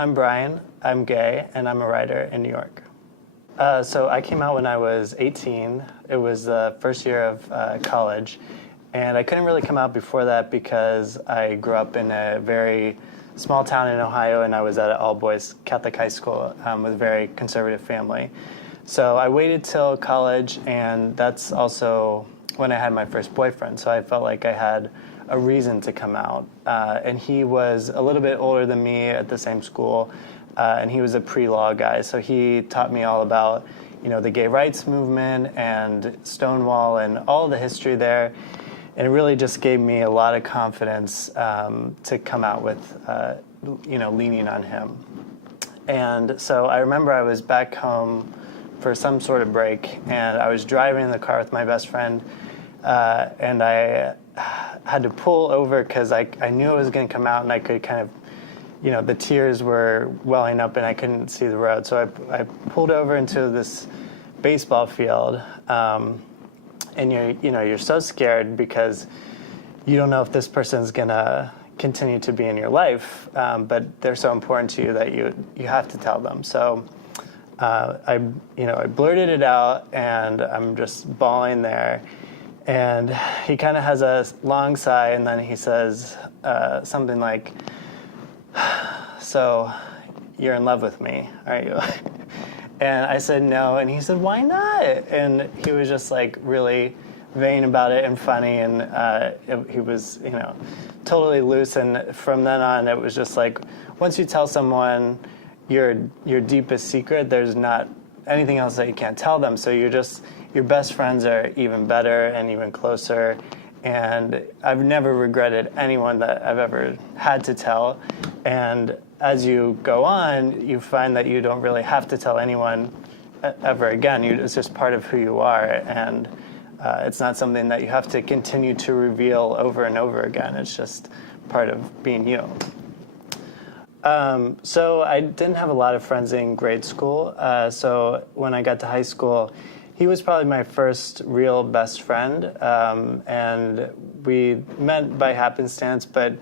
I'm Bryan, I'm gay, and I'm a writer in New York. So I came out when I was 18. It was the first year of college, and I couldn't really come out before that because I grew up in a very small town in Ohio, and I was at an all-boys Catholic high school with a very conservative family. So I waited till college, and that's also when I had my first boyfriend, so I felt like I had a reason to come out. And he was a little bit older than me at the same school, and he was a pre-law guy, so he taught me all about, the gay rights movement and Stonewall and all the history there. And it really just gave me a lot of confidence to come out with, leaning on him. And so I remember I was back home for some sort of break, and I was driving in the car with my best friend, and I had to pull over because I knew it was going to come out, and I could kind of, the tears were welling up and I couldn't see the road. So I pulled over into this baseball field, and you're so scared because you don't know if this person's going to continue to be in your life, but they're so important to you that you have to tell them. So I blurted it out, and I'm just bawling there. And he kind of has a long sigh, and then he says something like, "So, you're in love with me, aren't you?" And I said no, and he said, "Why not?" And he was just like really vain about it and funny, and he was, totally loose. And from then on, it was just like, once you tell someone your deepest secret, there's not anything else that you can't tell them. So your best friends are even better and even closer. And I've never regretted anyone that I've ever had to tell. And as you go on, you find that you don't really have to tell anyone ever again. It's just part of who you are. And it's not something that you have to continue to reveal over and over again. It's just part of being you. So I didn't have a lot of friends in grade school. So when I got to high school, he was probably my first real best friend. And we met by happenstance, but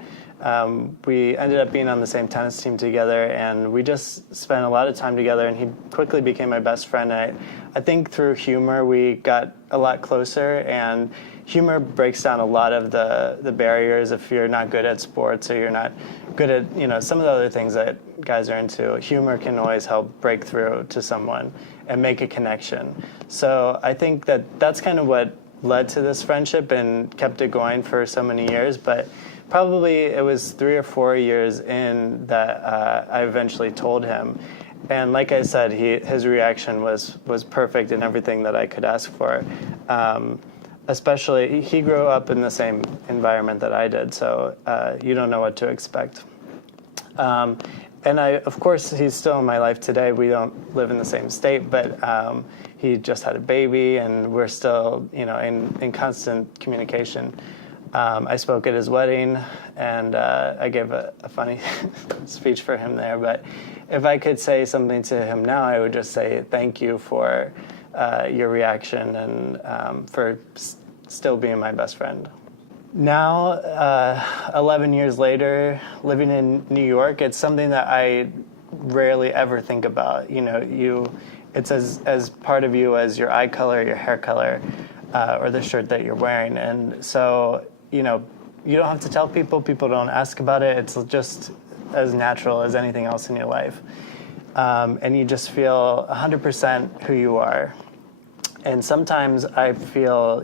we ended up being on the same tennis team together, and we just spent a lot of time together, and he quickly became my best friend. I think through humor, we got a lot closer, and humor breaks down a lot of the barriers. If you're not good at sports, or you're not good at, some of the other things that guys are into, humor can always help break through to someone and make a connection. So I think that's kind of what led to this friendship and kept it going for so many years. But probably it was 3 or 4 years in that I eventually told him. And like I said, his reaction was perfect and everything that I could ask for. Especially, he grew up in the same environment that I did, so you don't know what to expect. And of course, he's still in my life today. We don't live in the same state, but he just had a baby, and we're still, in constant communication. I spoke at his wedding, and I gave a funny speech for him there. But if I could say something to him now, I would just say thank you for your reaction and for still being my best friend. Now, 11 years later, living in New York, it's something that I rarely ever think about. It's as part of you as your eye color, your hair color, or the shirt that you're wearing. And so, you don't have to tell people. People don't ask about it. It's just as natural as anything else in your life. And you just feel 100% who you are. And sometimes I feel,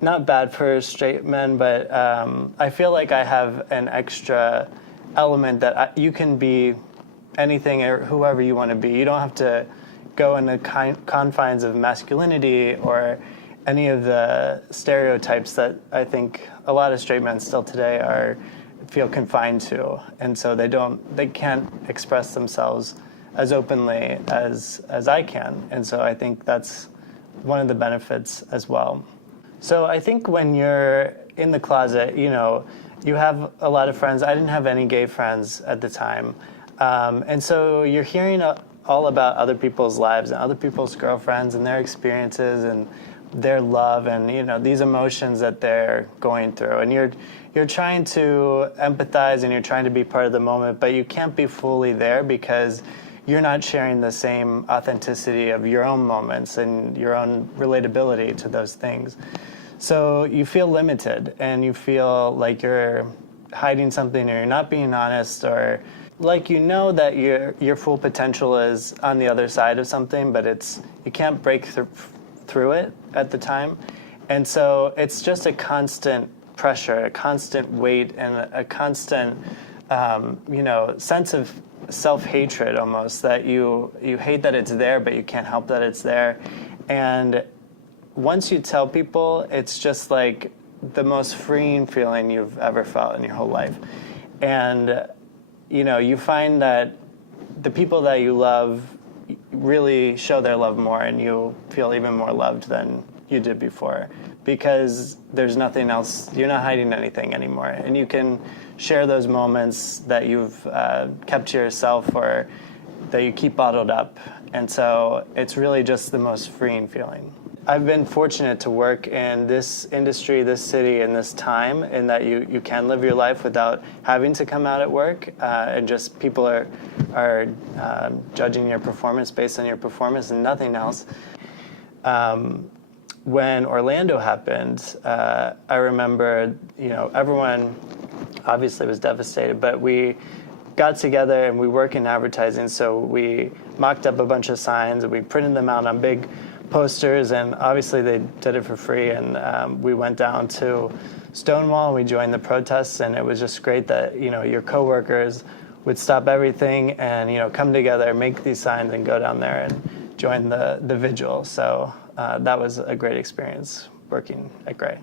not bad for straight men, but I feel like I have an extra element that you can be anything or whoever you want to be. You don't have to go in the confines of masculinity or any of the stereotypes that I think a lot of straight men still today feel confined to, and so they can't express themselves as openly as I can, and so I think that's one of the benefits as well. So I think when you're in the closet, you have a lot of friends. I didn't have any gay friends at the time, and so you're hearing all about other people's lives and other people's girlfriends and their experiences and their love and, you know, these emotions that they're going through. And you're trying to empathize and you're trying to be part of the moment, but you can't be fully there because you're not sharing the same authenticity of your own moments and your own relatability to those things. So you feel limited and you feel like you're hiding something or you're not being honest, or like you know that your full potential is on the other side of something, but you can't break through it at the time. And so it's just a constant pressure, a constant weight, and a constant sense of self-hatred almost, that you hate that it's there, but you can't help that it's there. And once you tell people, it's just like the most freeing feeling you've ever felt in your whole life. And you find that the people that you love really show their love more, and you feel even more loved than you did before, because there's nothing else. You're not hiding anything anymore, and you can share those moments that you've kept to yourself or that you keep bottled up. And so it's really just the most freeing feeling. I've been fortunate to work in this industry, this city, and this time, in that you can live your life without having to come out at work, and just people are judging your performance based on your performance and nothing else. When Orlando happened, I remember, everyone obviously was devastated, but we got together and we work in advertising, so we mocked up a bunch of signs and we printed them out on big posters, and obviously they did it for free, and we went down to Stonewall and we joined the protests, and it was just great that your coworkers would stop everything and come together, make these signs, and go down there and join the vigil. So that was a great experience working at Gray.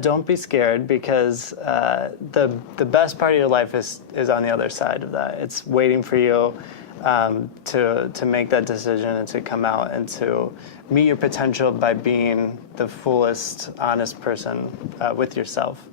Don't be scared, because the best part of your life is on the other side of that. It's waiting for you to make that decision and to come out and to meet your potential by being the fullest, honest person with yourself.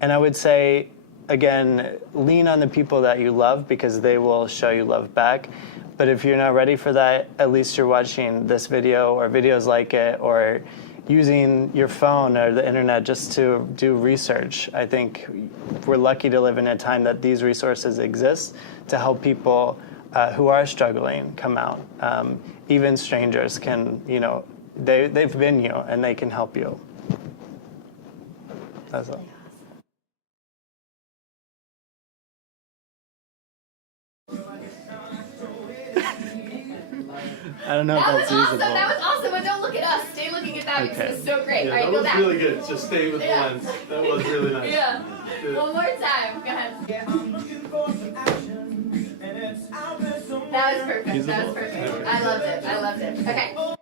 And I would say, again, lean on the people that you love, because they will show you love back. But if you're not ready for that, at least you're watching this video or videos like it, or using your phone or the internet just to do research. I think we're lucky to live in a time that these resources exist to help people who are struggling come out. Even strangers can, they've been you and they can help you. That's all. I don't know if that's usable. That was awesome, but don't look at us. Stay looking at that, because it was so great. Yeah, all right, that go was back. really good. Just stay with the lens. That was really nice. Yeah. One more time. Go ahead. That was perfect. That was perfect. I loved it. Okay.